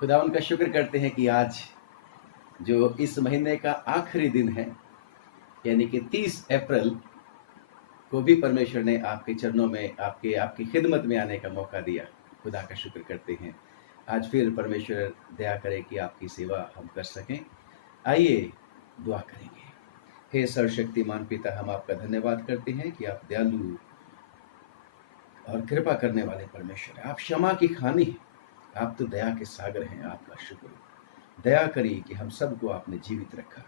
खुदावन का शुक्र करते हैं कि आज जो इस महीने का आखिरी दिन है, यानी कि 30 अप्रैल को भी परमेश्वर ने आपके चरणों में आपकी खिदमत में आने का मौका दिया। खुदा का शुक्र करते हैं। आज फिर परमेश्वर दया करे कि आपकी सेवा हम कर सकें। आइए दुआ करेंगे। हे सर्वशक्तिमान पिता, हम आपका धन्यवाद करते हैं कि आप दयालु और कृपा करने वाले परमेश्वर हैं। आप क्षमा की खानी हैं, आप तो दया के सागर हैं। आपका शुक्र, दया करिए कि हम सबको आपने जीवित रखा।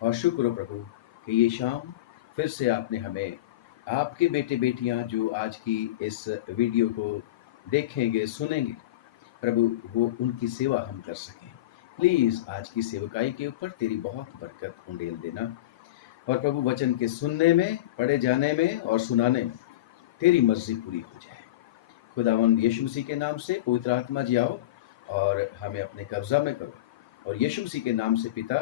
और शुक्र हो प्रभु कि ये शाम फिर से आपने हमें, आपके बेटे बेटियां जो आज की इस वीडियो को देखेंगे सुनेंगे, प्रभु वो उनकी सेवा हम कर सकें। प्लीज़ आज की सेवकाई के ऊपर तेरी बहुत बरकत उंडेल देना। और प्रभु वचन के सुनने में, पढ़े जाने में और सुनाने में तेरी मर्जी पूरी हो जाए। खुदावंद यीशु मसीह के नाम से पवित्र आत्मा जी आओ और हमें अपने कब्जा में करो। और यीशु मसीह के नाम से पिता,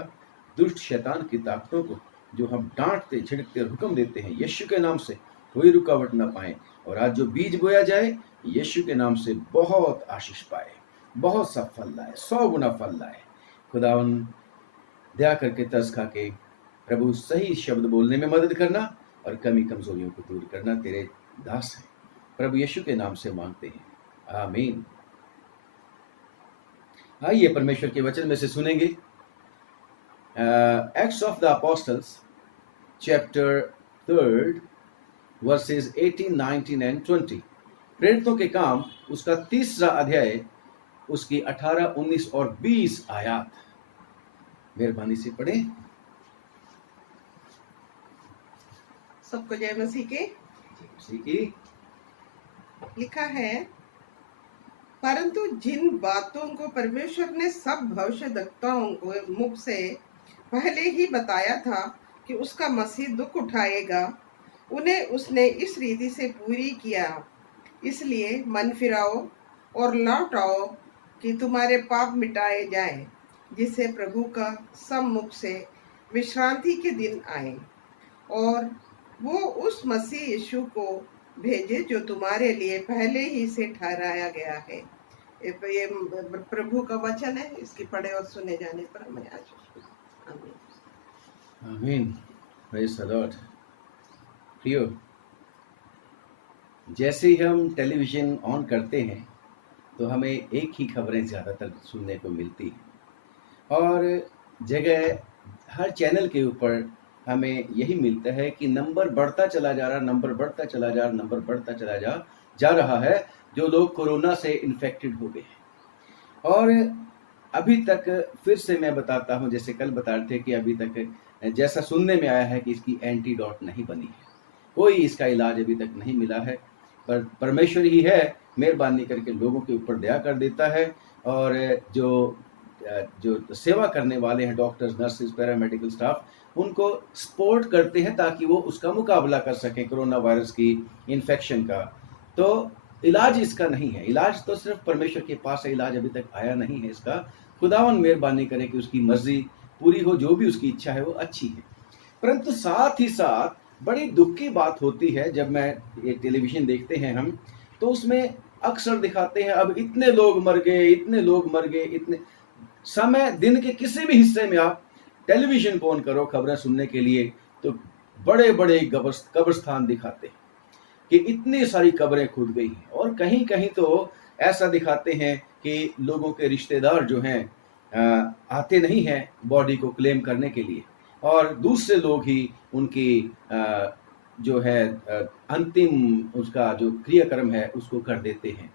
दुष्ट शैतान की ताकतों को जो हम डांटते झिड़कते और हुक्म देते हैं, यीशु के नाम से कोई रुकावट ना पाए। और आज जो बीज बोया जाए, यीशु के नाम से बहुत आशीष पाए, बहुत सा फल लाए, 100 गुना फल लाए। खुदावन दया करके तरस खा के प्रभु सही शब्द बोलने में मदद करना और कमी कमजोरियों को दूर करना। तेरे दास हैं, प्रभु यीशु के नाम से मांगते हैं, आमीन। आइए परमेश्वर के वचन में से सुनेंगे। Acts of the apostles chapter 3 versus 18, 19 and 20। प्रेरितों के काम उसका 3रा अध्याय, उसकी 18, 19 और 20 आयात। मेहरबानी से पढ़ें। सबको जय मसीह के। मसीह की। लिखा है, परंतु जिन बातों को परमेश्वर ने सब भविष्यद्वक्ताओं को मुख से पहले ही बताया था कि उसका मसीह दुख उठाएगा, उन्हें उसने इस रीति से पूरी किया। इसलिए मन फिराओ और लौट आओ कि तुम्हारे पाप मिटाए जाएं, जिससे प्रभु का सम्मुख से विश्रांति के दिन आए। और वो उस मसीह यीशु को भेजे जो तुम्हारे लिए पहले ही से ठहराया गया है। ये प्रभु का वचन है। इसकी पढ़े और सुने जाने पर हमें आशीष। आमीन, आमीन। Praise the Lord. प्रियो, जैसे ही हम टेलीविज़न ऑन करते हैं तो हमें एक ही खबरें ज़्यादातर सुनने को मिलती हैं। और जगह हर चैनल के ऊपर हमें यही मिलता है कि नंबर बढ़ता चला जा रहा, नंबर बढ़ता चला जा, नंबर बढ़ता चला जा रहा है जो लोग कोरोना से इन्फेक्टेड हो गए हैं। और अभी तक फिर से मैं बताता हूँ, जैसे कल बता रहे थे कि अभी तक जैसा सुनने में आया है कि इसकी एंटीडोट नहीं बनी है, कोई इसका इलाज अभी तक नहीं मिला है। पर परमेश्वर ही है, मेहरबानी करके लोगों के ऊपर दया कर देता है। और जो सेवा करने वाले हैं, डॉक्टर्स, नर्सेज, पैरामेडिकल स्टाफ, उनको सपोर्ट करते हैं ताकि वो उसका मुकाबला कर सकें, कोरोना वायरस की इन्फेक्शन का। तो इलाज इसका नहीं है, इलाज तो सिर्फ परमेश्वर के पास है, इलाज अभी तक आया नहीं है इसका। खुदावन मेहरबानी करे कि उसकी मर्जी पूरी हो, जो भी उसकी इच्छा है वो अच्छी है। परंतु साथ ही साथ बड़ी दुख की बात होती है, जब मैं ये टेलीविज़न देखते हैं हम, तो उसमें अक्सर दिखाते हैं अब इतने लोग मर गए, इतने लोग मर गए। इतने समय, दिन के किसी भी हिस्से में आप टेलीविज़न को ऑन करो खबरें सुनने के लिए, तो बड़े बड़े कब्रिस्तान दिखाते हैं कि इतनी सारी कब्रें खुद गई हैं। और कहीं कहीं तो ऐसा दिखाते हैं कि लोगों के रिश्तेदार जो हैं आते नहीं हैं बॉडी को क्लेम करने के लिए, और दूसरे लोग ही उनकी जो है अंतिम उसका जो क्रियाक्रम है उसको कर देते हैं।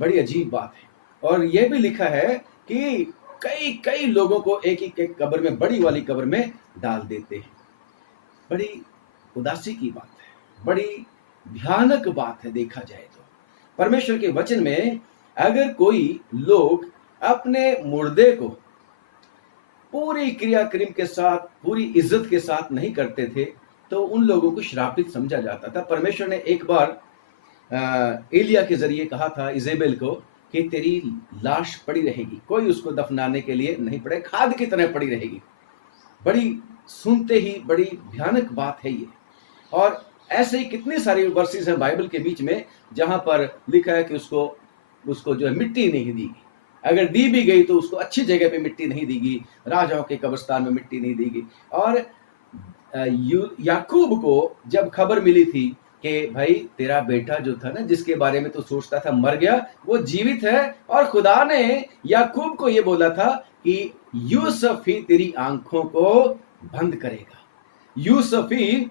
बड़ी अजीब बात है। और यह भी लिखा है कि कई कई लोगों को एक एक कब्र में, बड़ी वाली कब्र में डाल देते हैं। बड़ी उदासी की बात है, बड़ी भयानक बात है देखा जाए तो। परमेश्वर के वचन में अगर कोई लोग अपने मुर्दे को पूरी क्रियाक्रम के साथ, पूरी इज्जत के साथ नहीं करते थे तो उन लोगों को श्रापित समझा जाता था। परमेश्वर ने एक बार एलिया के जरिए कहा था इजेबेल को कि तेरी लाश पड़ी रहेगी, कोई उसको दफनाने के लिए नहीं पड़े, खाद की तरह पड़ी रहेगी। बड़ी सुनते ही बड़ी भयानक बात है ये। और ऐसे ही कितने सारे वर्सेस हैं बाइबल के बीच में जहां पर लिखा है कि उसको जो है मिट्टी नहीं दी। अगर दी भी गई तो उसको अच्छी जगह पे मिट्टी नहीं दी गई, राजाओं के कब्रिस्तान में मिट्टी नहीं दी गई। और याकूब को जब खबर मिली थी कि भाई तेरा बेटा जो था ना, जिसके बारे में तो सोचता था मर गया, वो जीवित है, और खुदा ने याकूब को ये बोला था कि यूसुफ ही तेरी आंखों को बंद करेगा, यूसुफ ही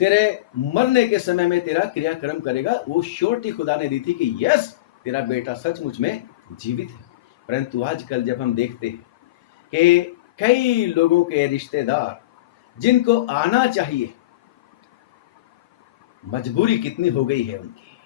तेरे मरने के समय में तेरा क्रियाक्रम करेगा। वो श्योरिटी खुदा ने दी थी कि यस, तेरा बेटा सचमुच में जीवित है। परंतु आजकल जब हम देखते हैं कि कई लोगों के रिश्तेदार जिनको आना चाहिए, मजबूरी कितनी हो गई है उनकी,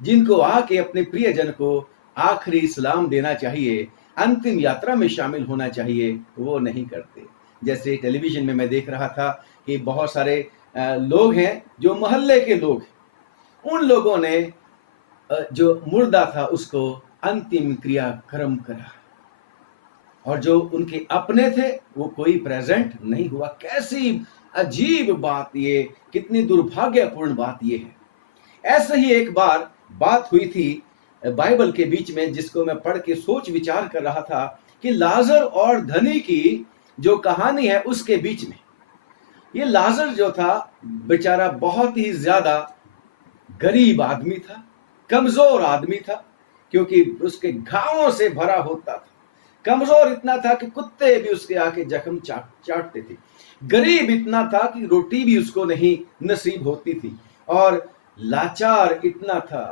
जिनको आके अपने प्रियजन को आखिरी सलाम देना चाहिए, अंतिम यात्रा में शामिल होना चाहिए, वो नहीं करते। जैसे टेलीविजन में मैं देख रहा था कि बहुत सारे लोग हैं जो मोहल्ले के लोग हैं, उन लोगों ने जो मुर्दा था उसको अंतिम क्रियाक्रम करा, और जो उनके अपने थे वो कोई प्रेजेंट नहीं हुआ। कैसी अजीब बात ये, कितनी दुर्भाग्यपूर्ण बात ये है। ऐसे ही एक बार बात हुई थी बाइबल के बीच में, जिसको मैं पढ़ के सोच विचार कर रहा था कि लाजर और धनी की जो कहानी है उसके बीच में, ये लाजर जो था बेचारा बहुत ही ज्यादा गरीब आदमी था, कमजोर आदमी था, क्योंकि उसके घावों से भरा होता था। कमजोर इतना था कि कुत्ते भी उसके आके जख्म चाटते थे। गरीब इतना था कि रोटी भी उसको नहीं नसीब होती थी। और लाचार इतना था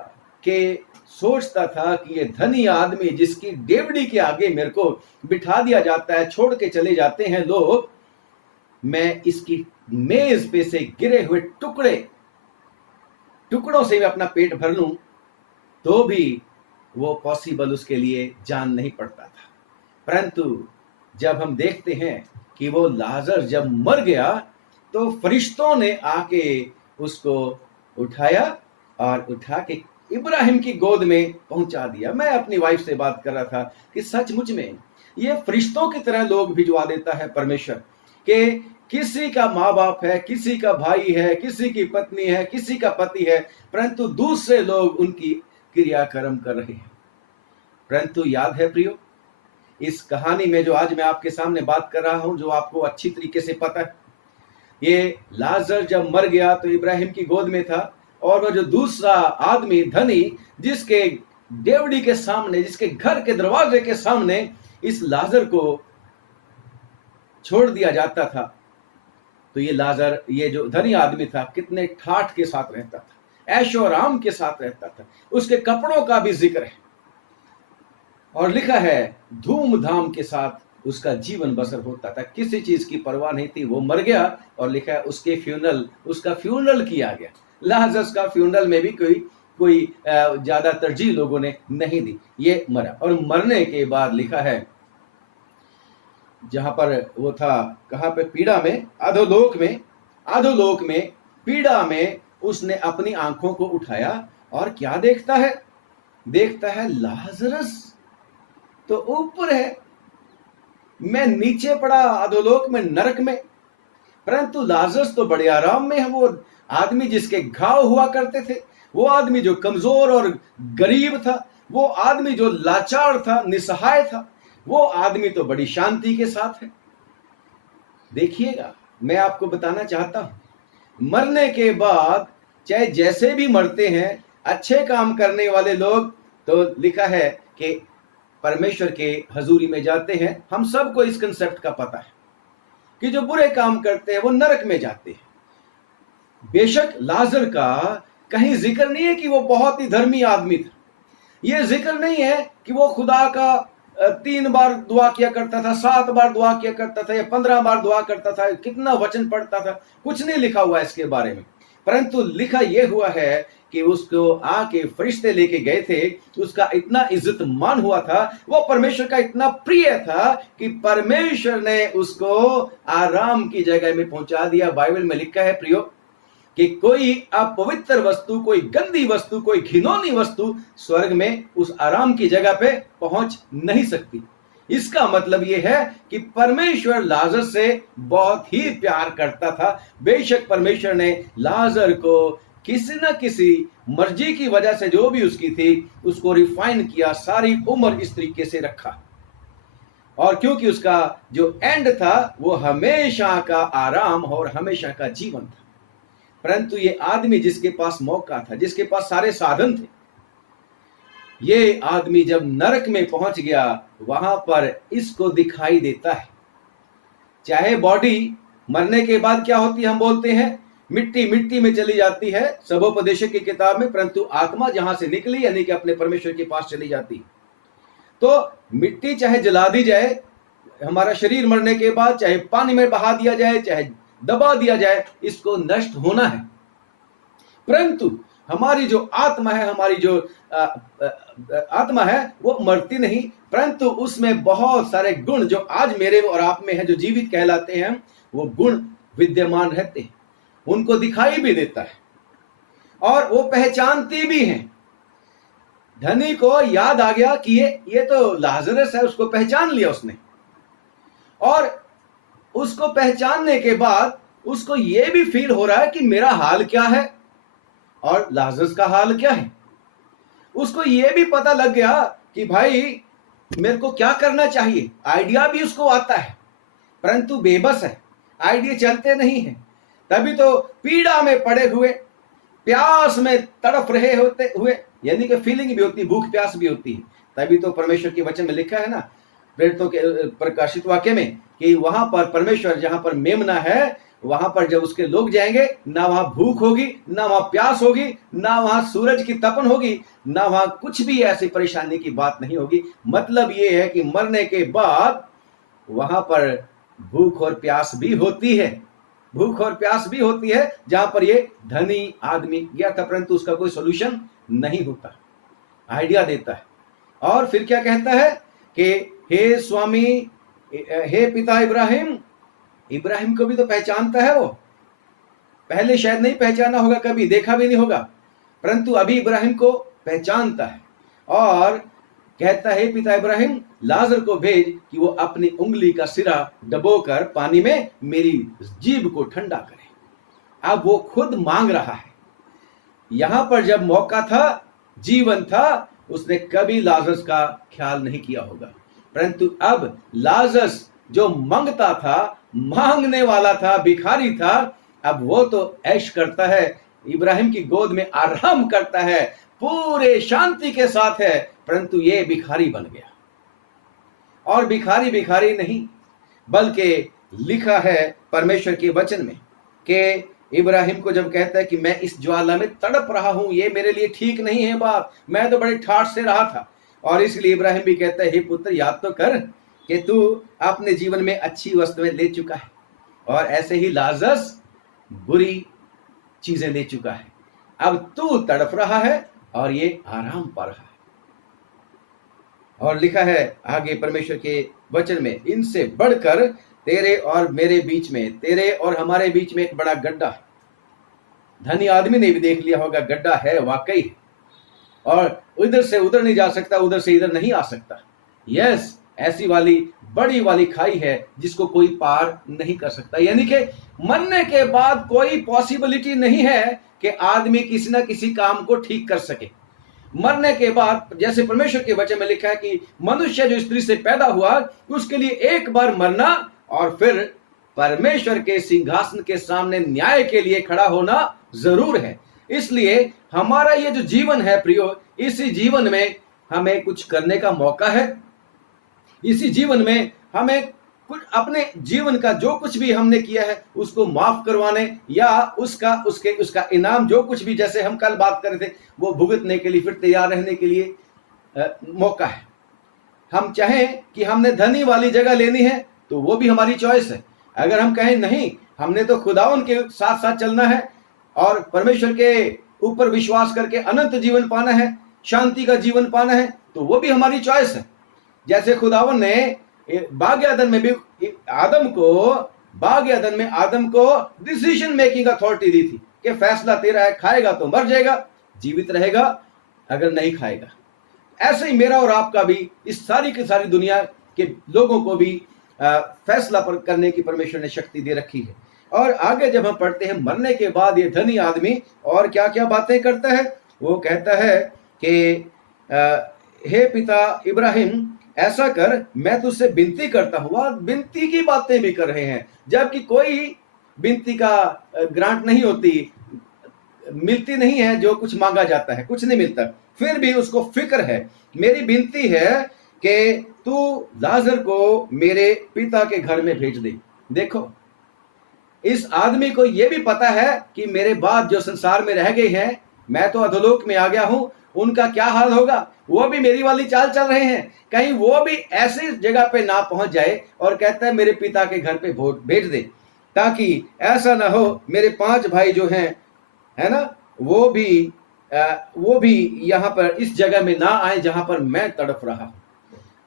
कि सोचता था कि ये धनी आदमी जिसकी डेवड़ी के आगे मेरे को बिठा दिया जाता है, छोड़ के चले जाते हैं लोग, मैं इसकी मेज पे से गिरे हुए टुकड़ों से मैं अपना पेट भर लूं, तो भी वो पॉसिबल उसके लिए जान नहीं पड़ता था। परंतु जब हम देखते हैं कि वो लाजर जब मर गया, तो फरिश्तों ने आके उसको उठाया और उठा के इब्राहिम की गोद में पहुंचा दिया। मैं अपनी वाइफ से बात कर रहा था कि सचमुच में ये फरिश्तों की तरह लोग भिजवा देता है परमेश्वर, कि किसी का माँ बाप है, किसी का भाई है, किसी की पत्नी है, किसी का पति है, परंतु दूसरे लोग उनकी क्रियाक्रम कर रहे हैं। परंतु याद है प्रियो, इस कहानी में जो आज मैं आपके सामने बात कर रहा हूं, जो आपको अच्छी तरीके से पता है, ये लाजर जब मर गया तो इब्राहिम की गोद में था, और वह जो दूसरा आदमी धनी, जिसके डेवड़ी के सामने, जिसके घर के दरवाजे के सामने इस लाजर को छोड़ दिया जाता था, तो ये लाजर, ये जो धनी आदमी था, कितने ठाठ के साथ रहता था, ऐशो आराम के साथ रहता था। उसके कपड़ों का भी जिक्र है, और लिखा है धूमधाम के साथ उसका जीवन बसर होता था, किसी चीज की परवाह नहीं थी। वो मर गया और लिखा है उसका फ्यूनरल किया गया। लाजर का फ्यूनरल में भी कोई ज्यादा तरजीह लोगों ने नहीं दी, ये मरा। और मरने के बाद लिखा है, जहां पर वो था, कहां पे, पीड़ा में, अधोलोक में पीड़ा में उसने अपनी आंखों को उठाया, और क्या देखता है लाजरस तो ऊपर है, मैं नीचे पड़ा अधोलोक में, नरक में, परंतु लाजरस तो बड़े आराम में है। वो आदमी जिसके घाव हुआ करते थे, वो आदमी जो कमजोर और गरीब था, वो आदमी जो लाचार था, निसहाय था, वो आदमी तो बड़ी शांति के साथ है। देखिएगा, मैं आपको बताना चाहता हूं, मरने के बाद चाहे जैसे भी मरते हैं, अच्छे काम करने वाले लोग, तो लिखा है कि परमेश्वर के हजूरी में जाते हैं। हम सबको इस कंसेप्ट का पता है कि जो बुरे काम करते हैं वो नरक में जाते हैं। बेशक लाजर का कहीं जिक्र नहीं है कि वो बहुत ही धर्मी आदमी था, ये जिक्र नहीं है कि वो खुदा का 3 बार दुआ किया करता था, 7 बार दुआ किया करता था, या 15 बार दुआ करता था, कितना वचन पढ़ता था, कुछ नहीं लिखा हुआ इसके बारे में। परंतु लिखा यह हुआ है कि उसको आके फरिश्ते लेके गए थे, उसका इतना इज्जत मान हुआ था, वो परमेश्वर का इतना प्रिय था कि परमेश्वर ने उसको आराम की जगह में पहुंचा दिया। बाइबल में लिखा है प्रियो कि कोई अपवित्र वस्तु, कोई गंदी वस्तु, कोई घिनौनी वस्तु स्वर्ग में उस आराम की जगह पे पहुंच नहीं सकती। इसका मतलब यह है कि परमेश्वर लाजर से बहुत ही प्यार करता था। बेशक परमेश्वर ने लाजर को किसी न किसी मर्जी की वजह से जो भी उसकी थी उसको रिफाइन किया, सारी उम्र इस तरीके से रखा। और क्योंकि उसका जो एंड था वो हमेशा का आराम और हमेशा का जीवन था। परंतु ये आदमी जिसके पास मौका था, जिसके पास सारे साधन थे, ये आदमी जब नरक में पहुंच गया वहां पर इसको दिखाई देता है। चाहे बॉडी मरने के बाद क्या होती है, हम बोलते हैं मिट्टी मिट्टी में चली जाती है सबोपदेशक की किताब में, परंतु आत्मा जहां से निकली यानी कि अपने परमेश्वर के पास चली जाती है। तो मिट्टी चाहे जला दी जाए हमारा शरीर मरने के बाद, चाहे पानी में बहा दिया जाए, चाहे दबा दिया जाए, इसको नष्ट होना है। परंतु हमारी जो आत्मा है, हमारी जो आत्मा है वो मरती नहीं, परंतु उसमें बहुत सारे गुण जो आज मेरे और आप में है, जो जीवित कहलाते हैं, वो गुण विद्यमान रहते हैं। उनको दिखाई भी देता है और वो पहचानती भी हैं। धनी को याद आ गया कि ये तो लाजरस है, उसको पहचान लिया उसने। और उसको पहचानने के बाद उसको ये भी फील हो रहा है कि मेरा हाल क्या है और लाजरस का हाल क्या है। उसको ये भी पता लग गया कि भाई मेरे को क्या करना चाहिए। आइडिया भी उसको आता है, परंतु बेबस है, आइडिया चलते नहीं है। तभी तो पीड़ा में पड़े हुए, प्यास में तड़प रहे होते हुए, यानी कि फीलिंग भी होती है, भूख प्यास भी होती है। तभी तो परमेश्वर के वचन में लिखा है ना, प्रेरितों के प्रकाशित वाक्य में, कि वहां पर परमेश्वर जहां पर मेमना है, वहां पर जब उसके लोग जाएंगे, ना वहां भूख होगी, ना वहां प्यास होगी, ना वहां सूरज की तपन होगी, ना वहां कुछ भी ऐसी परेशानी की बात नहीं होगी। मतलब ये है कि मरने के बाद वहां पर भूख और प्यास भी होती है, भूख और प्यास भी होती है, जहां पर ये धनी आदमी गया था, परंतु उसका कोई सोल्यूशन नहीं होता। आइडिया देता है और फिर क्या कहता है कि हे स्वामी, हे पिता इब्राहिम। इब्राहिम को भी तो पहचानता है वो, पहले शायद नहीं पहचाना होगा, कभी देखा भी नहीं होगा, परंतु अभी इब्राहिम को पहचानता है और कहता है, पिता इब्राहिम, लाजर को भेज कि वो अपनी उंगली का सिरा डबोकर पानी में मेरी जीभ को ठंडा करे। अब वो खुद मांग रहा है। यहां पर जब मौका था, जीवन था, उसने कभी लाजरस का ख्याल नहीं किया होगा, परंतु अब लाजरस जो मांगता था, मांगने वाला था, भिखारी था, अब वो तो ऐश करता है, इब्राहिम की गोद में आराम करता है, पूरे शांति के साथ है, परंतु ये भिखारी बन गया। और भिखारी भिखारी नहीं, बल्कि लिखा है परमेश्वर के वचन में कि इब्राहिम को जब कहता है कि मैं इस ज्वाला में तड़प रहा हूं, ये मेरे लिए ठीक नहीं है बाप, मैं तो बड़े ठाठ से रहा था। और इसलिए इब्राहिम भी कहता है, हे पुत्र, याद तो कर कि तू अपने जीवन में अच्छी वस्तुएं ले चुका है और ऐसे ही लाजरस बुरी चीजें ले चुका है। अब तू तड़प रहा है और ये आराम पा रहा है। और लिखा है आगे परमेश्वर के वचन में, इनसे बढ़कर तेरे और मेरे बीच में, तेरे और हमारे बीच में एक बड़ा गड्ढा है। धनी आदमी ने भी देख लिया होगा, गड्ढा है वाकई, और उधर से उधर नहीं जा सकता, उधर से इधर नहीं आ सकता। यस, ऐसी वाली बड़ी वाली खाई है जिसको कोई पार नहीं कर सकता। यानी कि मरने के बाद कोई पॉसिबिलिटी नहीं है कि आदमी किसी ना किसी काम को ठीक कर सके। मरने के बाद, जैसे परमेश्वर के वचन में लिखा है कि मनुष्य जो स्त्री से पैदा हुआ, उसके लिए एक बार मरना और फिर परमेश्वर के सिंहासन के सामने न्याय के लिए खड़ा होना जरूर है। इसलिए हमारा ये जो जीवन है प्रियो, इसी जीवन में हमें कुछ करने का मौका है। इसी जीवन में हमें कुछ अपने जीवन का जो कुछ भी हमने किया है उसको माफ करवाने या उसका इनाम जो कुछ भी, जैसे हम कल बात कर रहे थे, वो भुगतने के लिए फिर तैयार रहने के लिए मौका है। हम चाहें कि हमने धनी वाली जगह लेनी है तो वो भी हमारी चॉइस है। अगर हम कहें नहीं, हमने तो खुदावन के साथ साथ चलना है और परमेश्वर के ऊपर विश्वास करके अनंत जीवन पाना है, शांति का जीवन पाना है, तो वो भी हमारी चॉइस है। जैसे खुदावन ने बाग अदन में भी आदम को डिसीजन मेकिंग अथॉरिटी दी थी कि फैसला तेरा है, खाएगा तो मर जाएगा, जीवित रहेगा अगर नहीं खाएगा। ऐसे ही मेरा और आपका भी, इस सारी की सारी दुनिया के लोगों को भी फैसला करने की परमेश्वर ने शक्ति दे रखी है। और आगे जब हम पढ़ते हैं मरने के बाद ये धनी आदमी और क्या क्या बातें करता है, वो कहता है कि हे पिता इब्राहिम, ऐसा कर, मैं तुझसे विनती करता हूँ। और विनती की बातें भी कर रहे हैं, जबकि कोई विनती का ग्रांट नहीं होती, मिलती नहीं है, जो कुछ मांगा जाता है कुछ नहीं मिलता, फिर भी उसको फिक्र है। मेरी विनती है कि तू लाजर को मेरे पिता के घर में भेज दे। देखो, इस आदमी को यह भी पता है कि मेरे बाद जो संसार में रह गए हैं, मैं तो अधोलोक में आ गया हूं, उनका क्या हाल होगा। वो भी मेरी वाली चाल चल रहे हैं, कहीं वो भी ऐसी जगह पे ना पहुंच जाए और कहता है मेरे पिता के घर पे भेज दे, ताकि ऐसा ना हो मेरे 5 भाई जो हैं, है ना, वो भी यहाँ पर इस जगह में ना आए जहां पर मैं तड़प रहा हूं।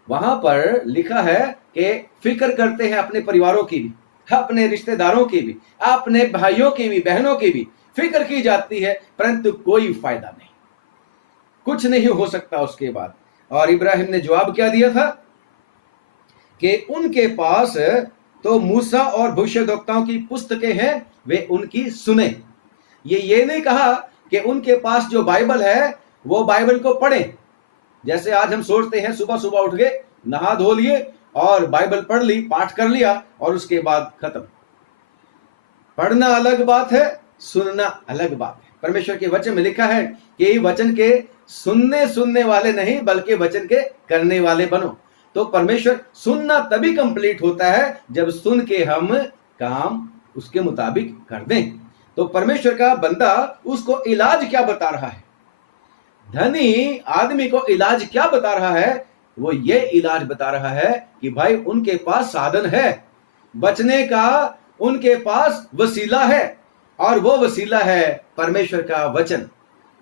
वहां पर लिखा है कि फिक्र करते हैं अपने परिवारों की भी, अपने रिश्तेदारों की भी, अपने भाइयों की भी, बहनों की भी फिक्र की जाती है, परंतु कोई फायदा नहीं, कुछ नहीं हो सकता उसके बाद। और इब्राहिम ने जवाब क्या दिया था कि उनके पास तो मूसा और भविष्यद्वक्ताओं की पुस्तकें हैं, वे उनकी सुने। ये नहीं कहा कि उनके पास जो बाइबल है वो बाइबल को पढ़ें। जैसे आज हम सोचते हैं, सुबह सुबह उठ गए, नहा धो लिए और बाइबल पढ़ ली, पाठ कर लिया और उसके बाद खत्म। पढ़ना अलग बात है, सुनना अलग बात है। परमेश्वर के वचन में लिखा है कि वचन के सुनने वाले नहीं बल्कि वचन के करने वाले बनो। तो परमेश्वर सुनना तभी कंप्लीट होता है जब सुन के हम काम उसके मुताबिक कर दें। तो परमेश्वर का बंदा उसको इलाज क्या बता रहा है, धनी आदमी को इलाज क्या बता रहा है, वो ये इलाज बता रहा है कि भाई उनके पास साधन है बचने का, उनके पास वसीला है, और वो वसीला है परमेश्वर का वचन।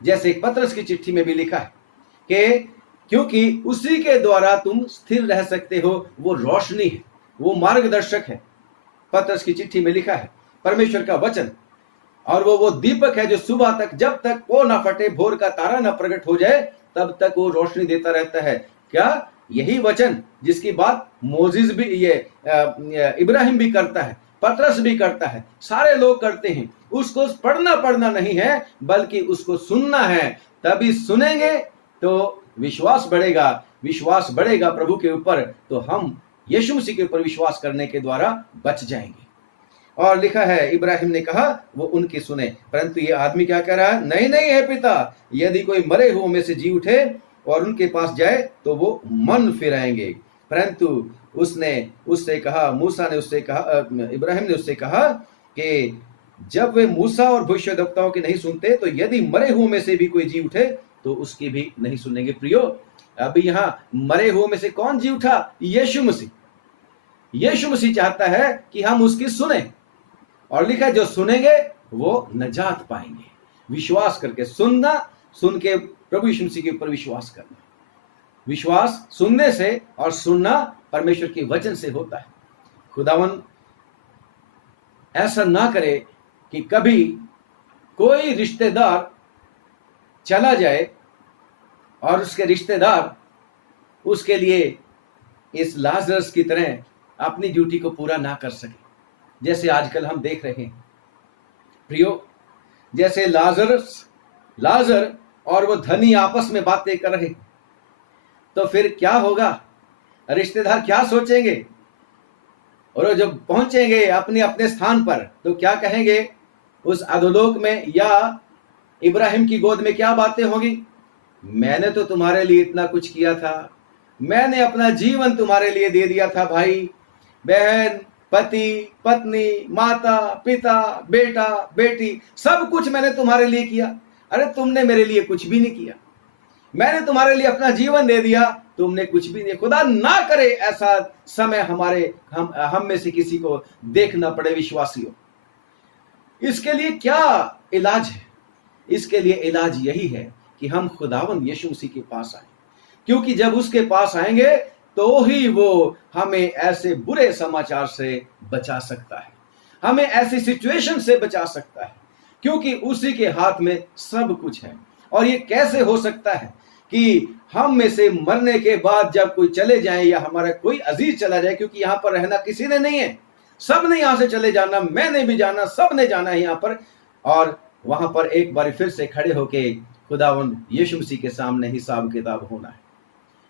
जैसे पतरस की चिट्ठी में भी लिखा है कि क्योंकि उसी के द्वारा तुम स्थिर रह सकते हो, वो रोशनी है, वो मार्गदर्शक है। पतरस की चिट्ठी में लिखा है परमेश्वर का वचन, और वो दीपक है जो सुबह तक, जब तक वो ना फटे, भोर का तारा ना प्रकट हो जाए, तब तक वो रोशनी देता रहता है। क्या यही वचन जिसकी बात मोजिस भी, ये इब्राहिम भी करता है, पतरस भी करता है, सारे लोग करते हैं। उसको पढ़ना नहीं है बल्कि उसको सुनना है। तभी सुनेंगे तो विश्वास बढ़ेगा, विश्वास बढ़ेगा प्रभु के ऊपर, तो हम यीशु मसीह के ऊपर विश्वास करने के द्वारा बच जाएंगे। और लिखा है इब्राहिम ने कहा वो उनकी सुने, परंतु ये आदमी क्या कह रहा है, नहीं है पिता, यदि कोई मरे हुओं में से जी उठे और उनके पास जाए तो वो मन फिराएंगे। परंतु उसने उससे कहा, मूसा ने उससे कहा, इब्राहिम ने उससे कहा कि जब वे मूसा और भविष्यद्वक्ताओं की नहीं सुनते, तो यदि मरे हुओं में से भी कोई जी उठे तो उसकी भी नहीं सुनेंगे। प्रियो, अभी यहाँ मरे हुओं में से कौन जी उठा? यीशु मसीह। यीशु मसीह चाहता है कि हम उसकी सुने, और लिखा है जो सुनेंगे वो नजात पाएंगे। विश्वास करके सुनना, सुन के प्रभु यीशु मसीह के ऊपर विश्वास करना। विश्वास सुनने से और सुनना परमेश्वर के वचन से होता है। खुदावन ऐसा ना करे कि कभी कोई रिश्तेदार चला जाए और उसके रिश्तेदार उसके लिए इस लाजरस की तरह अपनी ड्यूटी को पूरा ना कर सके, जैसे आजकल हम देख रहे हैं। प्रियो, जैसे लाजर और वो धनी आपस में बातें कर रहे, तो फिर क्या होगा? रिश्तेदार क्या सोचेंगे? और जब पहुंचेंगे अपने अपने स्थान पर तो क्या कहेंगे? उस अधोलोक में या इब्राहिम की गोद में क्या बातें होंगी? मैंने तो तुम्हारे लिए इतना कुछ किया था, मैंने अपना जीवन तुम्हारे लिए दे दिया था भाई, बहन, पति, पत्नी, माता, पिता, बेटा, बेटी, सब कुछ मैंने तुम्हारे लिए किया। अरे तुमने मेरे लिए कुछ भी नहीं किया। मैंने तुम्हारे लिए अपना जीवन दे दिया, तुमने कुछ भी नहीं। खुदा ना करे ऐसा समय हम में से किसी को देखना पड़े विश्वासियों। इसके लिए क्या इलाज है? इसके लिए इलाज यही है कि हम खुदावंद यीशु मसीह के पास आए, क्योंकि जब उसके पास आएंगे तो ही वो हमें ऐसे बुरे समाचार से बचा सकता है, हमें ऐसी सिचुएशन से बचा सकता है, क्योंकि उसी के हाथ में सब कुछ है। और ये कैसे हो सकता है कि हम में से मरने के बाद जब कोई चले जाए या हमारा कोई अजीज चला जाए, क्योंकि यहाँ पर रहना किसी ने नहीं है, सब ने यहां से चले जाना, मैंने भी जाना, सब ने जाना है यहाँ पर। और वहां पर एक बार फिर से खड़े होके खुदावंद यीशु मसीह के सामने हिसाब किताब होना है।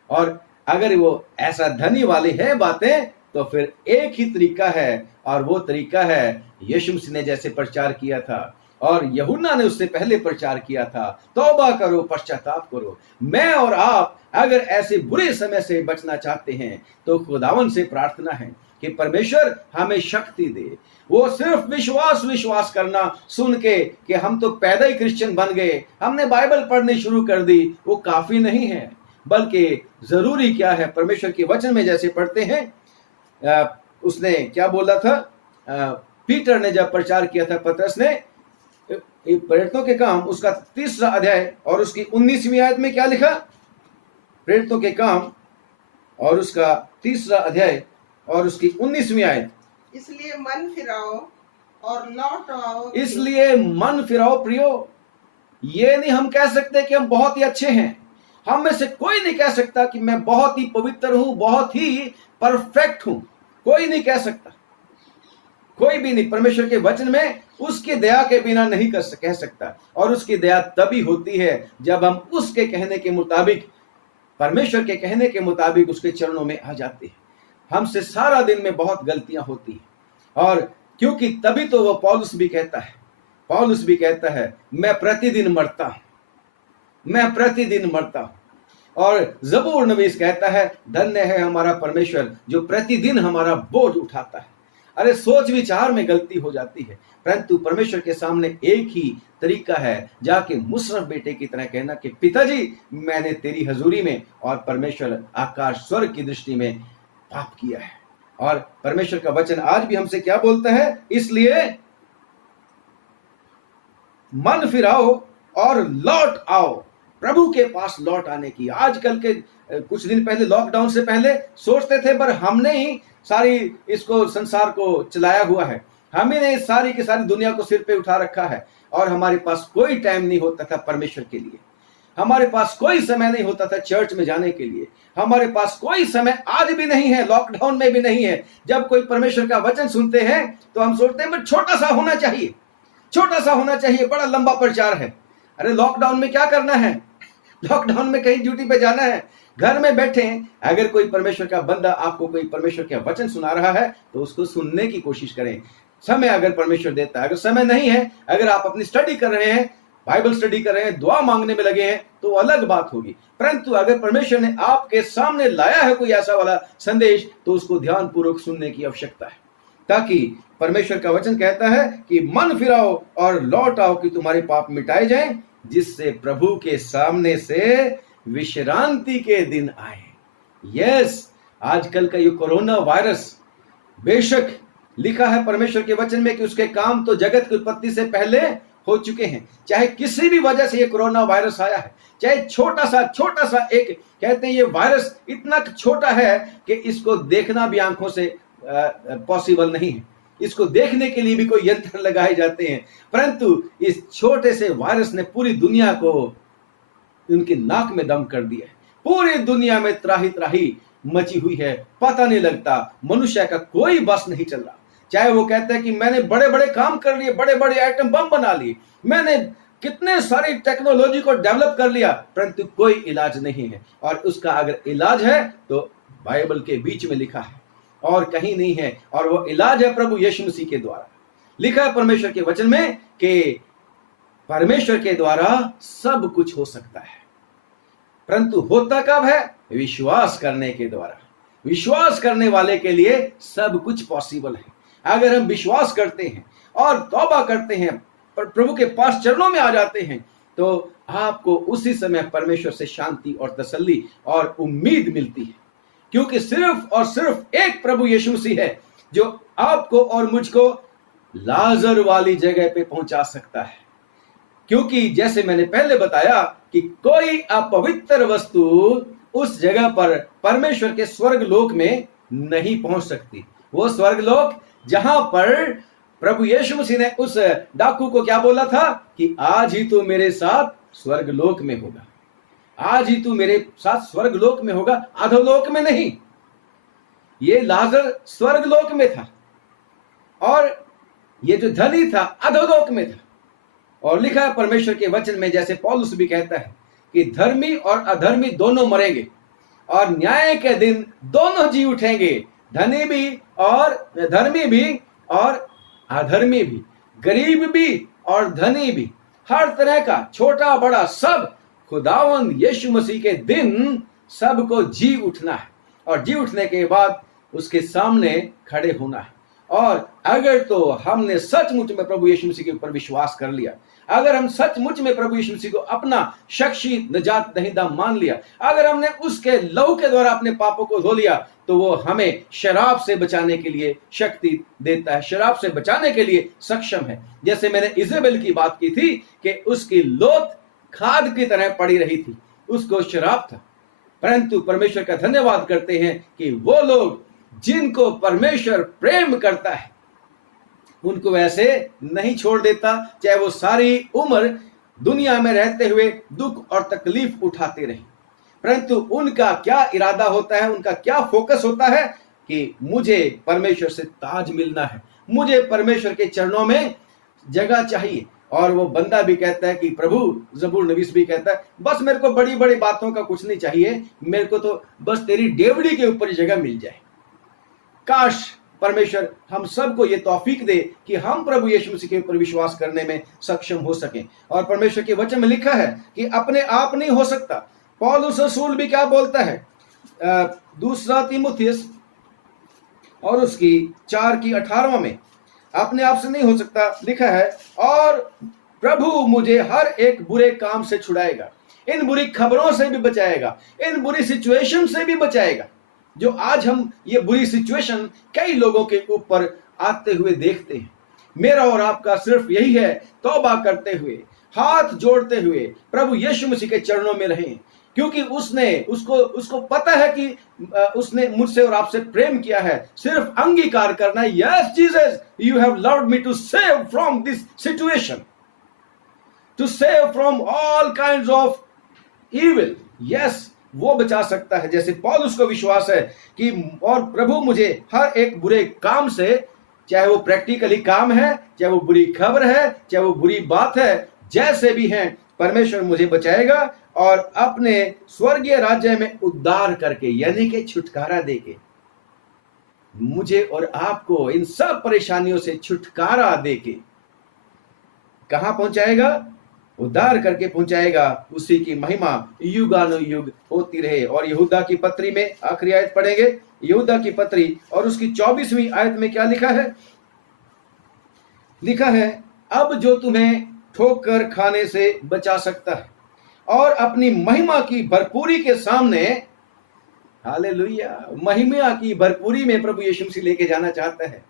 और अगर वो ऐसा धनी वाली है बातें, तो फिर एक ही तरीका है, और वो तरीका है यीशु मसीह ने जैसे प्रचार किया था और यूहन्ना ने उससे पहले प्रचार किया था, तौबा करो, पश्चाताप करो। मैं और आप अगर ऐसे बुरे समय से बचना चाहते हैं तो खुदावन से प्रार्थना है कि परमेश्वर हमें शक्ति दे। वो सिर्फ विश्वास करना सुन के कि हम तो पैदा ही क्रिश्चियन बन गए, हमने बाइबल पढ़नी शुरू कर दी, वो काफी नहीं है। बल्कि जरूरी क्या है, परमेश्वर के वचन में जैसे पढ़ते हैं, उसने क्या बोला था, पीटर ने जब प्रचार किया था, पतरस ने, प्रेरितों के काम उसका 3रा अध्याय और उसकी 19वीं आयत में क्या लिखा? प्रेरितों के काम और उसका 3रा अध्याय और उसकी 19वीं आयत, इसलिए मन फिराओ और लौट आओ। इसलिए मन फिराओ प्रियो। ये नहीं हम कह सकते कि हम बहुत ही अच्छे हैं, हम में से कोई नहीं कह सकता कि मैं बहुत ही पवित्र हूं, बहुत ही परफेक्ट हूं, कोई नहीं कह सकता, कोई भी नहीं। परमेश्वर के वचन में उसकी दया के बिना नहीं कह सकता, और उसकी दया तभी होती है जब हम उसके कहने के मुताबिक, परमेश्वर के कहने के मुताबिक उसके चरणों में आ जाते हैं। हमसे सारा दिन में बहुत गलतियां होती हैं, और क्योंकि तभी तो वो पौलुस भी कहता है मैं प्रतिदिन मरता हूं, मैं प्रतिदिन मरता हूं। और जबूर नवीस कहता है धन्य है हमारा परमेश्वर जो प्रतिदिन हमारा बोझ उठाता है। अरे सोच विचार में गलती हो जाती है, परंतु परमेश्वर के सामने एक ही तरीका है, जाके मुशर्रफ बेटे की तरह कहना कि पिताजी मैंने तेरी हजूरी में और परमेश्वर आकाश स्वर्ग की दृष्टि में पाप किया है। और परमेश्वर का वचन आज भी हमसे क्या बोलता है? इसलिए मन फिराओ और लौट आओ, प्रभु के पास लौट आने की। आजकल के कुछ दिन पहले, लॉकडाउन से पहले सोचते थे पर हमने ही सारी इसको संसार को चलाया हुआ है, हमें ने सारी की सारी दुनिया को सिर पे उठा रखा है, और हमारे पास कोई टाइम नहीं होता था परमेश्वर के लिए, हमारे पास कोई समय नहीं होता था चर्च में जाने के लिए, हमारे पास कोई समय आज भी नहीं है, लॉकडाउन में भी नहीं है। जब कोई परमेश्वर का वचन सुनते हैं तो हम सोचते हैं छोटा सा होना चाहिए, छोटा सा होना चाहिए, बड़ा लंबा प्रचार है। अरे लॉकडाउन में क्या करना है? लॉकडाउन में कहीं ड्यूटी पे जाना है? घर में बैठे अगर कोई परमेश्वर का बंदा आपको कोई परमेश्वर का वचन सुना रहा है तो उसको सुनने की कोशिश करें। समय अगर परमेश्वर देता है, अगर समय नहीं है, अगर आप अपनी स्टडी कर रहे हैं, बाइबल स्टडी कर रहे हैं, दुआ मांगने में लगे हैं, तो अलग बात होगी। परंतु अगर परमेश्वर ने आपके सामने लाया है कोई ऐसा वाला संदेश, तो उसको ध्यान पूर्वक सुनने की आवश्यकता है, ताकि परमेश्वर का वचन कहता है कि मन फिराओ और लौट आओ कि तुम्हारे पाप मिटाए जाएं, जिससे प्रभु के सामने से विश्रांति के दिन आए। यस, आजकल का ये कोरोना वायरस, बेशक लिखा है परमेश्वर के वचन में कि उसके काम तो जगत की उत्पत्ति से पहले हो चुके हैं। चाहे किसी भी वजह से ये कोरोना वायरस आया है, चाहे छोटा सा एक, कहते हैं ये वायरस इतना छोटा है कि इसको देखना भी आंखों से पॉसिबल नहीं है, इसको देखने के लिए भी कोई यंत्र लगाए जाते हैं, परंतु इस छोटे से वायरस ने पूरी दुनिया को उनकी नाक में दम कर दिया है। पूरी दुनिया में त्राही त्राही मची हुई है, पता नहीं लगता, मनुष्य का कोई बस नहीं चल रहा। चाहे वो कहता है कि मैंने बड़े बड़े काम कर लिए, बड़े बड़े आइटम बम बना लिए, मैंने कितने सारी टेक्नोलॉजी को डेवलप कर लिया, परंतु कोई इलाज नहीं है। और उसका अगर इलाज है तो बाइबल के बीच में लिखा है और कहीं नहीं है, और वो इलाज है प्रभु यीशु मसीह के द्वारा। लिखा है परमेश्वर के वचन में कि परमेश्वर के द्वारा सब कुछ हो सकता है, परंतु होता कब है? विश्वास करने के द्वारा। विश्वास करने वाले के लिए सब कुछ पॉसिबल है। अगर हम विश्वास करते हैं और तौबा करते हैं, पर प्रभु के पास चरणों में आ जाते हैं, तो आपको उसी समय परमेश्वर से शांति और तसल्ली और उम्मीद मिलती है, क्योंकि सिर्फ और सिर्फ एक प्रभु यीशु मसीह है जो आपको और मुझको लाजर वाली जगह पे पहुंचा सकता है। क्योंकि जैसे मैंने पहले बताया कि कोई अपवित्र वस्तु उस जगह पर परमेश्वर के स्वर्ग लोक में नहीं पहुंच सकती। वो स्वर्ग लोक जहां पर प्रभु यीशु मसीह ने उस डाकू को क्या बोला था कि आज ही तू मेरे साथ स्वर्ग लोक में होगा, आज ही तू मेरे साथ स्वर्ग लोक में होगा, अधोलोक में नहीं। ये लाजर स्वर्ग लोक में था, और ये जो धनी था अधोलोक में था। और लिखा है परमेश्वर के वचन में, जैसे पौलुस भी कहता है कि धर्मी और अधर्मी दोनों मरेंगे और न्याय के दिन दोनों जी उठेंगे, धनी भी और धर्मी भी और अधर्मी भी, गरीब भी और धनी भी, हर तरह का छोटा बड़ा सब खुदावंद यीशु मसीह के दिन सबको जी उठना है और जी उठने के बाद उसके सामने खड़े होना है। और अगर तो हमने सचमुच में प्रभु यीशु मसीह के ऊपर विश्वास कर लिया, अगर हम सचमुच में प्रभु यीशु मसीह को अपना शख्सी निजात दहिंदा मान लिया, अगर हमने उसके लहू के द्वारा अपने पापों को धो लिया, तो वो हमें शराब से बचाने के लिए शक्ति देता है, शराब से बचाने के लिए सक्षम है। जैसे मैंने इजेबेल की बात की थी कि उसकी लोथ खाद की तरह पड़ी रही थी, उसको शराब था, परंतु परमेश्वर का धन्यवाद करते हैं कि वो लोग जिनको परमेश्वर प्रेम करता है उनको ऐसे नहीं छोड़ देता, चाहे वो सारी उम्र दुनिया में रहते हुए दुख और तकलीफ उठाते रहे। परंतु उनका क्या इरादा होता है, उनका क्या फोकस होता है कि मुझे परमेश्वर से ताज मिलना है, मुझे परमेश्वर के चरणों में जगह चाहिए। और वो बंदा भी कहता है कि प्रभु, जबूर नवीस भी कहता है, बस मेरे को बड़ी बड़ी बातों का कुछ नहीं चाहिए, मेरे को तो बस तेरी डेवड़ी के ऊपर जगह मिल जाए। काश परमेश्वर हम सबको ये तौफीक दे कि हम प्रभु यीशु मसीह के ऊपर विश्वास करने में सक्षम हो सकें। और परमेश्वर के वचन में लिखा है कि अपने आप नहीं हो सकता। पौलुस रसूल भी क्या बोलता है, दूसरा तीमुथियुस और उसकी 4:18 में, अपने आप से नहीं हो सकता। लिखा है, और प्रभु मुझे हर एक बुरे काम से छुड़ाएगा, इन बुरी खबरों से भी बचाएगा, इन बुरी सिचुएशन से भी बचाएगा जो आज हम ये बुरी सिचुएशन कई लोगों के ऊपर आते हुए देखते हैं। मेरा और आपका सिर्फ यही है, तौबा करते हुए, हाथ जोड़ते हुए प्रभु यीशु मसीह के चरणों में रहें, क्योंकि उसको पता है कि उसने मुझसे और आपसे प्रेम किया है। सिर्फ अंगीकार करना, yes Jesus, you have loved me to save from this situation, to save from all kinds of evil. Yes, वो बचा सकता है। जैसे पौलुस को विश्वास है कि और प्रभु मुझे हर एक बुरे काम से, चाहे वो प्रैक्टिकली काम है, चाहे वो बुरी खबर है, चाहे वो बुरी बात है, जैसे भी हैं, परमेश्वर मुझे बचाएगा और अपने स्वर्गीय राज्य में उद्धार करके, यानी कि छुटकारा देके, मुझे और आपको इन सब परेशानियों से छुटकारा देके कहां पहुंचाएगा? उद्धार करके पहुंचाएगा। उसी की महिमा युगानुयुग होती रहे। और यहूदा की पत्री में आखिरी आयत पढ़ेंगे, यहूदा की पत्री और उसकी 24वीं आयत में क्या लिखा है? लिखा है, अब जो तुम्हें ठोकर खाने से बचा सकता है और अपनी महिमा की भरपूरी के सामने, हालेलुया, महिमा की भरपूरी में प्रभु यीशु मसीह लेके जाना चाहता है।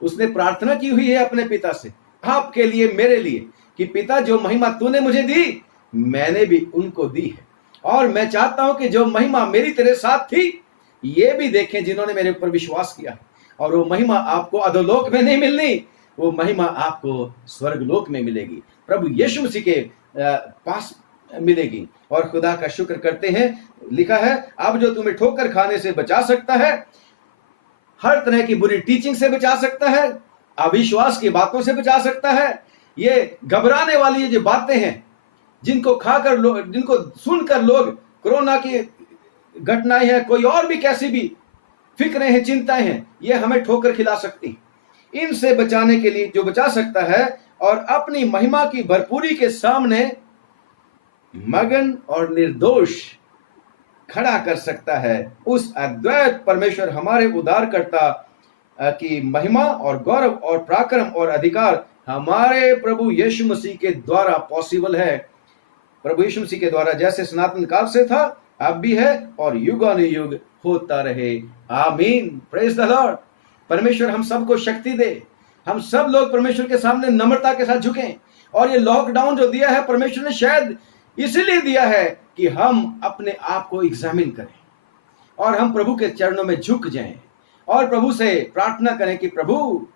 उसने प्रार्थना की हुई है अपने पिता से, आपके लिए, मेरे लिए, कि पिता जो महिमा तूने मुझे दी, मैंने भी उनको दी है, और मैं चाहता हूं कि जो महिमा मेरी तेरे साथ थी, ये भी देखें जिन्होंने मेरे ऊपर विश्वास किया है। और वो महिमा आपको अधोलोक में नहीं मिलनी, वो महिमा आपको स्वर्गलोक में मिलेगी, प्रभु यीशु मसीह के पास मिलेगी। और खुदा का शुक्र करते हैं, लिखा है, अब जो तुम्हें ठोकर खाने से बचा सकता है, हर तरह की बुरी टीचिंग से बचा सकता है, अविश्वास की बातों से बचा सकता है, ये घबराने वाली जो बातें हैं, जिनको खाकर लोग, जिनको सुनकर लोग, कोरोना की घटनाएं हैं, कोई और भी कैसी भी फिक्रें हैं, चिंताएं हैं, ये हमें ठोकर खिला सकती। इनसे बचाने के लिए जो बचा सकता है और अपनी महिमा की भरपूरी के सामने मगन और निर्दोष खड़ा कर सकता है, उस अद्वैत परमेश्वर हमारे उद्धारकर्ता की महिमा और गौरव और पराक्रम और अधिकार हमारे प्रभु यीशु मसीह के द्वारा पॉसिबल है। प्रभु यीशु मसीह के द्वारा जैसे सनातन काल से था, अब भी है और युगानुयुग होता रहे। आमीन, प्रेज द लॉर्ड। परमेश्वर हम सबको शक्ति दे, हम सब लोग परमेश्वर के सामने नम्रता के साथ झुकें। और ये लॉकडाउन जो दिया है परमेश्वर ने शायद इसलिए दिया है कि हम अपने आप को एग्जामिन करें और हम प्रभु के चरणों में झुक जाएं और प्रभु से प्रार्थना करें कि प्रभु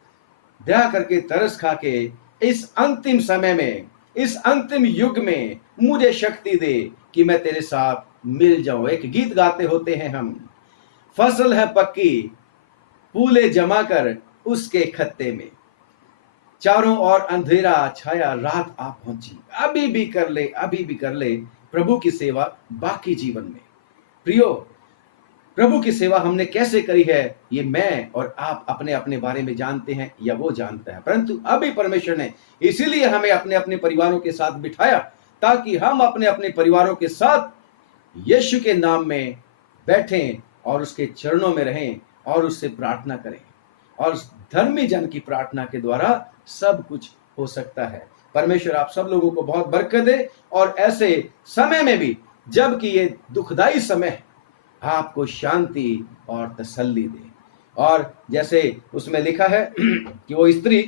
दया करके, तरस खा के इस अंतिम समय में, इस अंतिम युग में मुझे शक्ति दे कि मैं तेरे साथ मिल जाऊं। एक गीत गाते होते हैं हम, फसल है पक्की, फूले जमा कर उसके खत्ते में। चारों ओर अंधेरा छाया, रात आ पहुंची, अभी भी कर ले, अभी भी कर ले प्रभु की सेवा बाकी जीवन में। प्रियो, प्रभु की सेवा हमने कैसे करी है ये मैं और आप अपने अपने बारे में जानते हैं या वो जानता है, परंतु अभी परमेश्वर ने इसीलिए हमें अपने अपने परिवारों के साथ बिठाया ताकि हम अपने अपने परिवारों के साथ यीशु के नाम में बैठें और उसके चरणों में रहें और उससे प्रार्थना करें। और धर्मी जन की प्रार्थना के द्वारा सब कुछ हो सकता है। परमेश्वर आप सब लोगों को बहुत बरकत दे और ऐसे समय में भी, जबकि ये दुखदाई समय है, आपको शांति और तसल्ली दे। और जैसे उसमें लिखा है कि वो स्त्री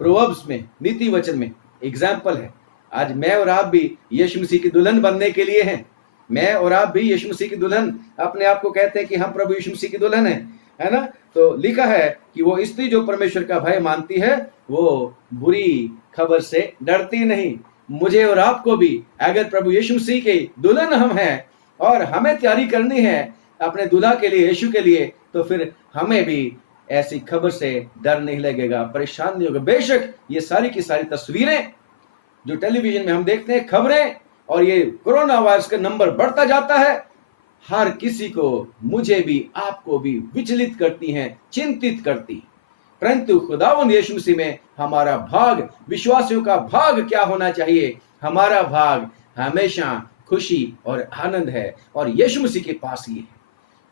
प्रोवर्ब्स में, नीति वचन में एग्जाम्पल है। आज मैं और आप भी यीशु मसीह की दुल्हन बनने के लिए हैं। मैं और आप भी यीशु मसीह की दुल्हन अपने आप को कहते हैं कि हम प्रभु यीशु मसीह की दुल्हन है ना। तो लिखा है कि वो स्त्री जो परमेश्वर का भय मानती है वो बुरी खबर से डरती नहीं। मुझे और आपको भी अगर प्रभु यीशु मसीह के दुल्हन हम हैं और हमें तैयारी करनी है अपने दूल्हा के लिए, यीशु के लिए, तो फिर हमें भी ऐसी खबर से डर नहीं लगेगा, परेशान नहीं होगा। बेशक ये सारी की सारी तस्वीरें जो टेलीविजन में हम देखते हैं, खबरें, और ये कोरोना वायरस का नंबर बढ़ता जाता है, हर किसी को, मुझे भी आपको भी विचलित करती हैं, चिंतित करती। परंतु खुदावंद यीशु मसीह में हमारा भाग, विश्वासियों का भाग क्या होना चाहिए? हमारा भाग हमेशा खुशी और आनंद है और यीशु मसीह के पास ही है।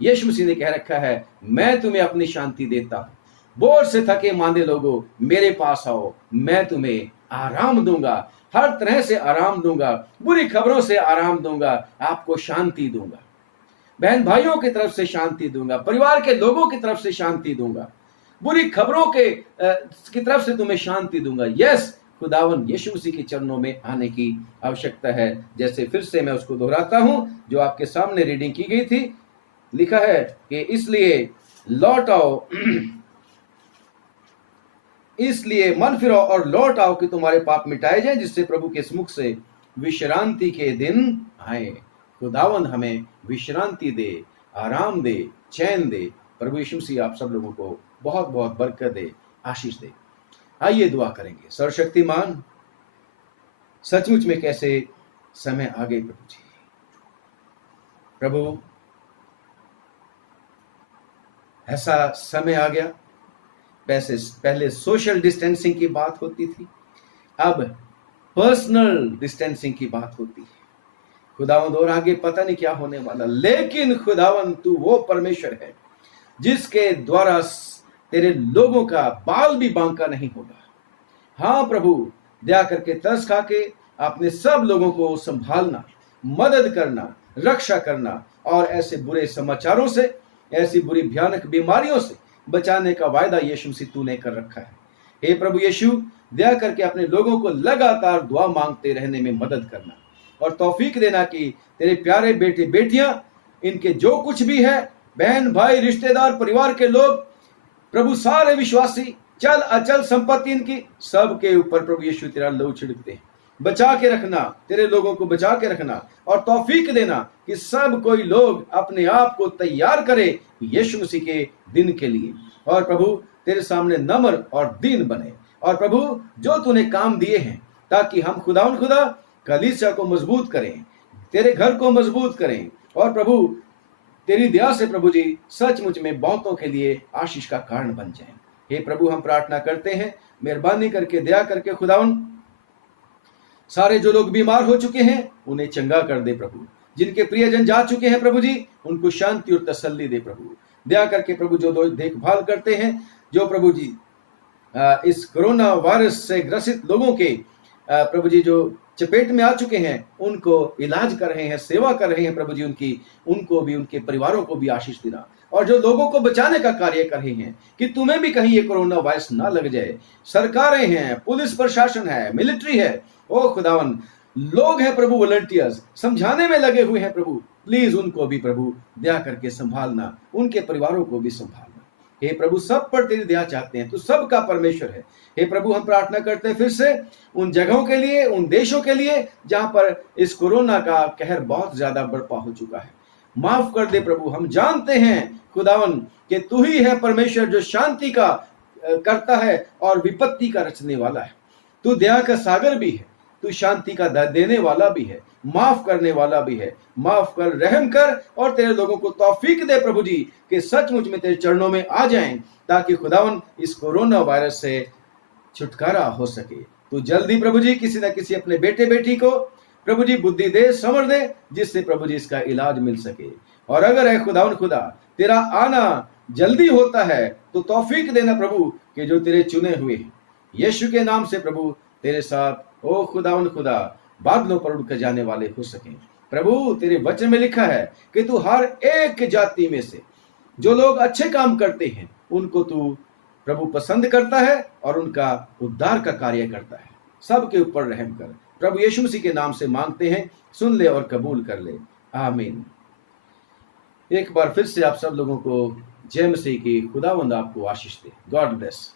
यीशु मसीह ने कह रखा है, मैं तुम्हें अपनी शांति देता हूं, बोझ से थके मांदे लोगों मेरे पास आओ, मैं तुम्हें आराम दूंगा, हर तरह से आराम दूंगा, बुरी खबरों से आराम दूंगा, आपको शांति दूंगा, बहन भाइयों की तरफ से शांति दूंगा, परिवार के लोगों की तरफ से शांति दूंगा, बुरी खबरों की तरफ से तुम्हें शांति दूंगा। यस, खुदावन यीशु मसीह के चरणों में आने की आवश्यकता है। जैसे फिर से मैं उसको दोहराता हूं जो आपके सामने रीडिंग की गई थी। लिखा है कि इसलिए लौट आओ, इसलिए मन फिरो और लौट आओ कि तुम्हारे पाप मिटाए जाए, जिससे प्रभु के समुख से विश्रांति के दिन आए। खुदावन हमें विश्रांति दे, आराम दे, चैन दे। प्रभु यीशु मसीह आप सब लोगों को बहुत बहुत बरकत दे, आशीष दे। आइए दुआ करेंगे। सर्वशक्तिमान, सचमुच में कैसे समय आ गए प्रभु जी। प्रभु, ऐसा समय आ गया, पहले सोशल डिस्टेंसिंग की बात होती थी, अब पर्सनल डिस्टेंसिंग की बात होती है। खुदावंद और आगे पता नहीं क्या होने वाला, लेकिन खुदावंद तू वो परमेश्वर है जिसके द्वारा तेरे लोगों का बाल भी बांका नहीं होगा। हाँ प्रभु, दया करके तरस खा के अपने सब लोगों को संभालना, मदद करना, रक्षा करना और ऐसे बुरे समाचारों से, ऐसी बुरी भयानक बीमारियों से बचाने का वायदा यीशु मसीह तूने कर रखा है। हे प्रभु यीशु, दया करके अपने लोगों को लगातार दुआ मांगते रहने में मदद करना और तौफीक देना कि तेरे प्यारे बेटे बेटियां, इनके जो कुछ भी है, बहन भाई, रिश्तेदार, परिवार के लोग, प्रभु सारे विश्वासी, चल अचल संपत्ति इनकी, सब के ऊपर प्रभु यीशु तेरा लहू छिड़कते हैं। बचा के रखना, तेरे लोगों को बचा के रखना और तौफीक देना कि सब कोई लोग अपने आप को तैयार करे यीशु मसीह के दिन के लिए। और प्रभु तेरे सामने नम्र और दीन बने। और प्रभु जो तूने काम दिए हैं, ताकि हम खुदा कलीसिया को मजबूत करें, तेरे घर को मजबूत करें और प्रभु तेरी दया से प्रभु जी सचमुच में बहुतों के लिए आशीष का कारण बन जाए। हे प्रभु, हम प्रार्थना करते हैं, मेहरबानी करके, दया करके खुदावन, सारे जो लोग बीमार हो चुके हैं उन्हें चंगा कर दे प्रभु। जिनके प्रियजन जा चुके हैं प्रभु जी, उनको शांति और तसल्ली दे प्रभु। दया करके प्रभु जो देखभाल करते हैं, जो प्रभु जी इस कोरोना वायरस से ग्रसित लोगों के प्रभु जी जो चपेट में आ चुके हैं, उनको इलाज कर रहे हैं, सेवा कर रहे हैं प्रभु जी, उनको भी, उनके परिवारों को भी आशीष देना। और जो लोगों को बचाने का कार्य कर रहे हैं कि तुम्हें भी कहीं ये कोरोना वायरस ना लग जाए, सरकारें हैं, पुलिस प्रशासन है, मिलिट्री है, ओ खुदावन, लोग हैं प्रभु, वॉलंटियर्स समझाने में लगे हुए हैं प्रभु, प्लीज उनको भी प्रभु दया करके संभालना, उनके परिवारों को भी संभालना। हे प्रभु, सब पर तेरी दया चाहते हैं, तू सबका परमेश्वर है। हे प्रभु, हम प्रार्थना करते हैं फिर से उन जगहों के लिए, उन देशों के लिए जहां पर इस कोरोना का कहर बहुत ज्यादा बर्पा हो चुका है। माफ कर दे प्रभु, हम जानते हैं खुदावन कि तू ही है परमेश्वर जो शांति का करता है और विपत्ति का रचने वाला है। तू दया का सागर भी है, तू शांति का देने वाला भी है, माफ करने वाला भी है। माफ कर, रहम कर और तेरे लोगों को तौफीक दे प्रभु जी कि सचमुच में तेरे चरणों में आ जाएं, ताकि खुदावन इस कोरोना वायरस से छुटकारा हो सके। तो जल्दी प्रभु जी किसी न किसी अपने बेटे बेटी को प्रभु जी बुद्धि दे, समझ दे, जिससे प्रभु जी इसका इलाज मिल सके। और अगर है खुदावन खुदा तेरा आना जल्दी होता है तो तौफीक देना प्रभु कि जो तेरे चुने हुए हैं यीशु के नाम से प्रभु तेरे साथ ओ खुदावन खुदा बादलों पर उड़कर जाने वाले हो सके। प्रभु तेरे वचन में लिखा है कि तू हर एक जाति में से जो लोग अच्छे काम करते हैं उनको तू प्रभु पसंद करता है और उनका उद्धार का कार्य करता है। सबके ऊपर रहम कर, प्रभु यीशु मसीह के नाम से मांगते हैं, सुन ले और कबूल कर ले, आमीन। एक बार फिर से आप सब लोगों को जय मसीह की खुदावंद आपको आशीष दे। God bless.